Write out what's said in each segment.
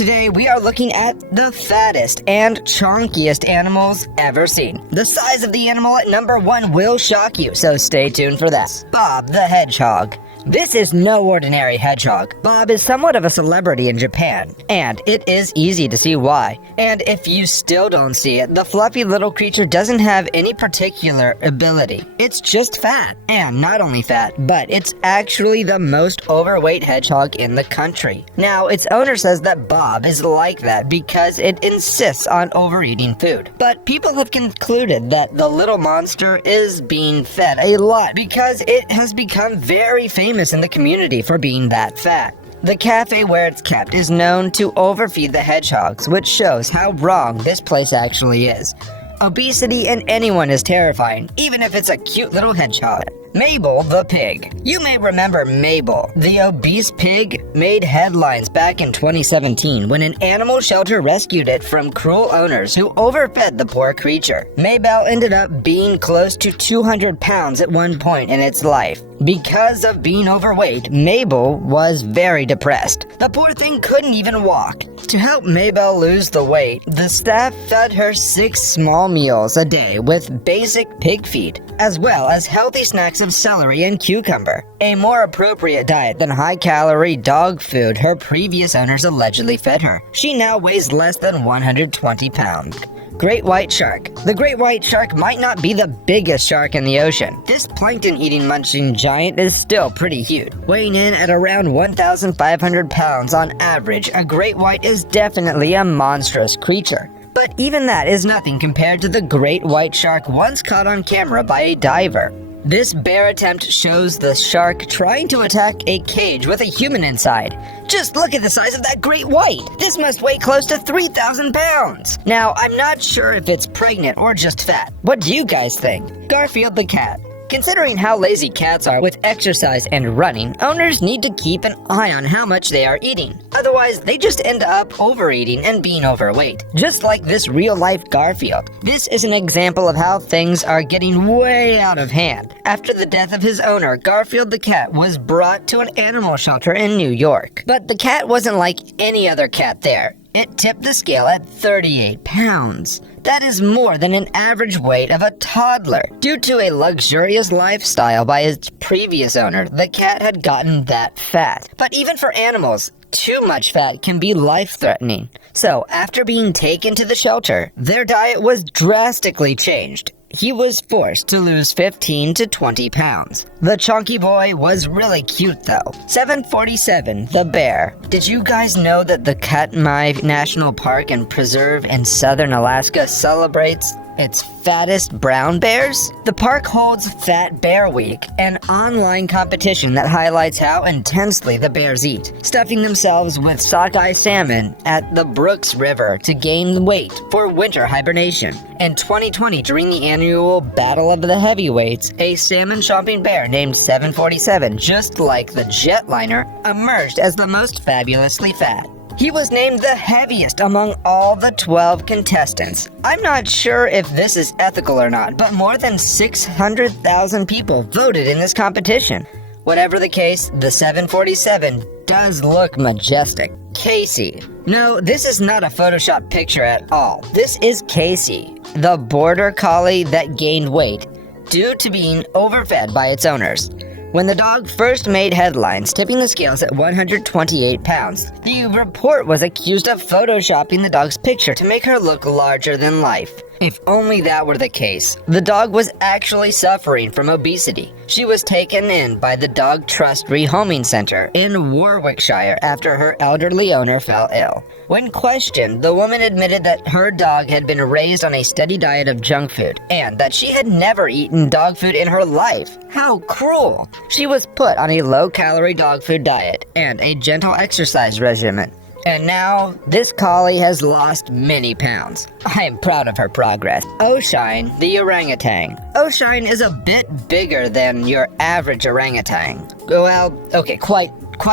Today we are looking at the fattest and chunkiest animals ever seen. The size of the animal at number 1 will shock you, so stay tuned for that. Bob the hedgehog. This is no ordinary hedgehog. Bob is somewhat of a celebrity in Japan, and it is easy to see why. And if you still don't see it, the fluffy little creature doesn't have any particular ability. It's just fat. And not only fat, but it's actually the most overweight hedgehog in the country. Now, its owner says that Bob is like that because it insists on overeating food. But people have concluded that the little monster is being fed a lot because it has become very famous in the community for being that fat. The cafe where it's kept is known to overfeed the hedgehogs, which shows how wrong this place actually is. Obesity in anyone is terrifying, even if it's a cute little hedgehog. Mabel the pig. You may remember Mabel. The obese pig made headlines back in 2017 when an animal shelter rescued it from cruel owners who overfed the poor creature. Mabel ended up being close to 200 pounds at one point in its life. Because of being overweight, Mabel was very depressed. The poor thing couldn't even walk. To help Mabel lose the weight, the staff fed her 6 small meals a day with basic pig feed, as well as healthy snacks of celery and cucumber, a more appropriate diet than high-calorie dog food her previous owners allegedly fed her. She now weighs less than 120 pounds. Great white shark. The great white shark might not be the biggest shark in the ocean. This plankton-eating munching giant is still pretty huge. Weighing in at around 1,500 pounds on average, a great white is definitely a monstrous creature. But even that is nothing compared to the great white shark once caught on camera by a diver. This bear attempt shows the shark trying to attack a cage with a human inside. Just look at the size of that great white! This must weigh close to 3,000 pounds! Now, I'm not sure if it's pregnant or just fat. What do you guys think? Garfield the cat. Considering how lazy cats are with exercise and running, owners need to keep an eye on how much they are eating. Otherwise, they just end up overeating and being overweight. Just like this real-life Garfield. This is an example of how things are getting way out of hand. After the death of his owner, Garfield the cat was brought to an animal shelter in New York. But the cat wasn't like any other cat there. It tipped the scale at 38 pounds. That is more than an average weight of a toddler. Due to a luxurious lifestyle by its previous owner, the cat had gotten that fat. But even for animals, too much fat can be life-threatening. So, after being taken to the shelter, their diet was drastically changed. He was forced to lose 15 to 20 pounds. The chunky boy was really cute though. 747, the bear. Did you guys know that the Katmai National Park and Preserve in southern Alaska celebrates its fattest brown bears? The park holds Fat Bear Week, an online competition that highlights how intensely the bears eat, stuffing themselves with sockeye salmon at the Brooks River to gain weight for winter hibernation. In 2020, during the annual Battle of the Heavyweights, a salmon-chomping bear named 747, just like the jetliner, emerged as the most fabulously fat. He was named the heaviest among all the 12 contestants. I'm not sure if this is ethical or not, but more than 600,000 people voted in this competition. Whatever the case, the 747 does look majestic. Casey. No, this is not a Photoshop picture at all. This is Casey, the border collie that gained weight due to being overfed by its owners. When the dog first made headlines, tipping the scales at 128 pounds, the report was accused of photoshopping the dog's picture to make her look larger than life. If only that were the case. The dog was actually suffering from obesity. She was taken in by the Dog Trust Rehoming Center in Warwickshire after her elderly owner fell ill. When questioned, the woman admitted that her dog had been raised on a steady diet of junk food, and that she had never eaten dog food in her life. How cruel! She was put on a low-calorie dog food diet and a gentle exercise regimen. And now, this collie has lost many pounds. I am proud of her progress. Oshine, the orangutan. Oshine is a bit bigger than your average orangutan. Well, okay, quite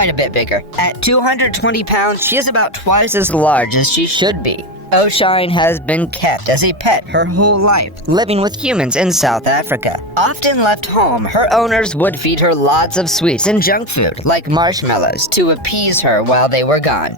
a bit bigger. At 220 pounds, she is about twice as large as she should be. Oshine has been kept as a pet her whole life, living with humans in South Africa. Often left home, her owners would feed her lots of sweets and junk food, like marshmallows, to appease her while they were gone.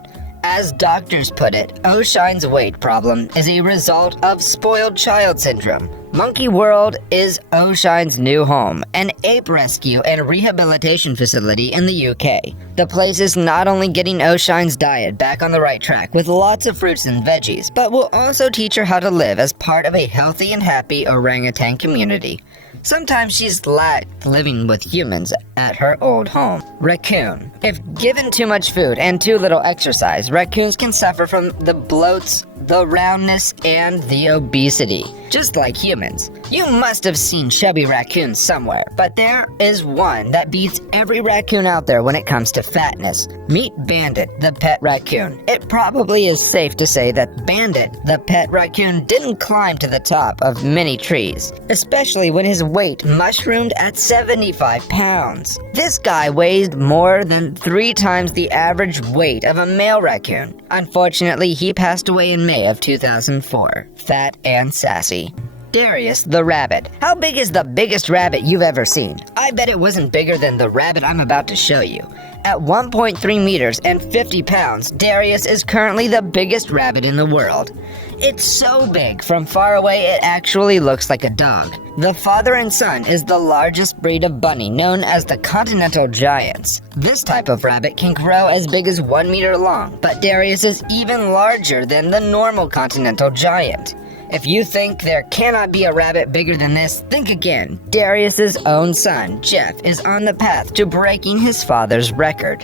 As doctors put it, Oshine's weight problem is a result of spoiled child syndrome. Monkey World is Oshine's new home, an ape rescue and rehabilitation facility in the UK. The place is not only getting Oshine's diet back on the right track with lots of fruits and veggies, but will also teach her how to live as part of a healthy and happy orangutan community. Sometimes she's lacked living with humans at her old home. Raccoon. If given too much food and too little exercise, raccoons can suffer from the bloats, the roundness, and the obesity, just like humans. You must have seen chubby raccoons somewhere, but there is one that beats every raccoon out there when it comes to fatness. Meet Bandit, the pet raccoon. It probably is safe to say that Bandit, the pet raccoon, didn't climb to the top of many trees, especially when his weight mushroomed at 75 pounds. This guy weighed more than 3 times the average weight of a male raccoon. Unfortunately, he passed away in May of 2004, fat and sassy. Darius the rabbit. How big is the biggest rabbit you've ever seen? I bet it wasn't bigger than the rabbit I'm about to show you. At 1.3 meters and 50 pounds, Darius is currently the biggest rabbit in the world. It's so big, from far away it actually looks like a dog. The father and son is the largest breed of bunny, known as the continental giants. This type of rabbit can grow as big as 1 meter long, but Darius is even larger than the normal continental giant. If you think there cannot be a rabbit bigger than this, think again. Darius's own son, Jeff, is on the path to breaking his father's record.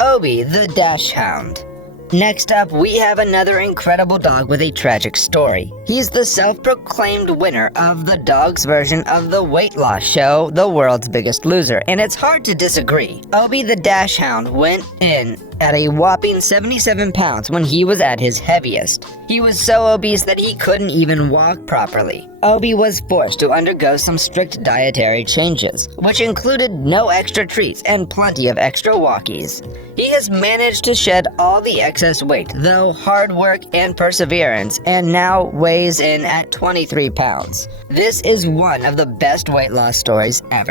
Obi the Dachshund. Next up, we have another incredible dog with a tragic story. He's the self-proclaimed winner of the dog's version of the weight loss show, The World's Biggest Loser, and it's hard to disagree. Obi the Dachshund went in at a whopping 77 pounds when he was at his heaviest. He was so obese that he couldn't even walk properly. Obi was forced to undergo some strict dietary changes, which included no extra treats and plenty of extra walkies. He has managed to shed all the excess weight, though hard work and perseverance, and now weighs in at 23 pounds. This is one of the best weight loss stories ever.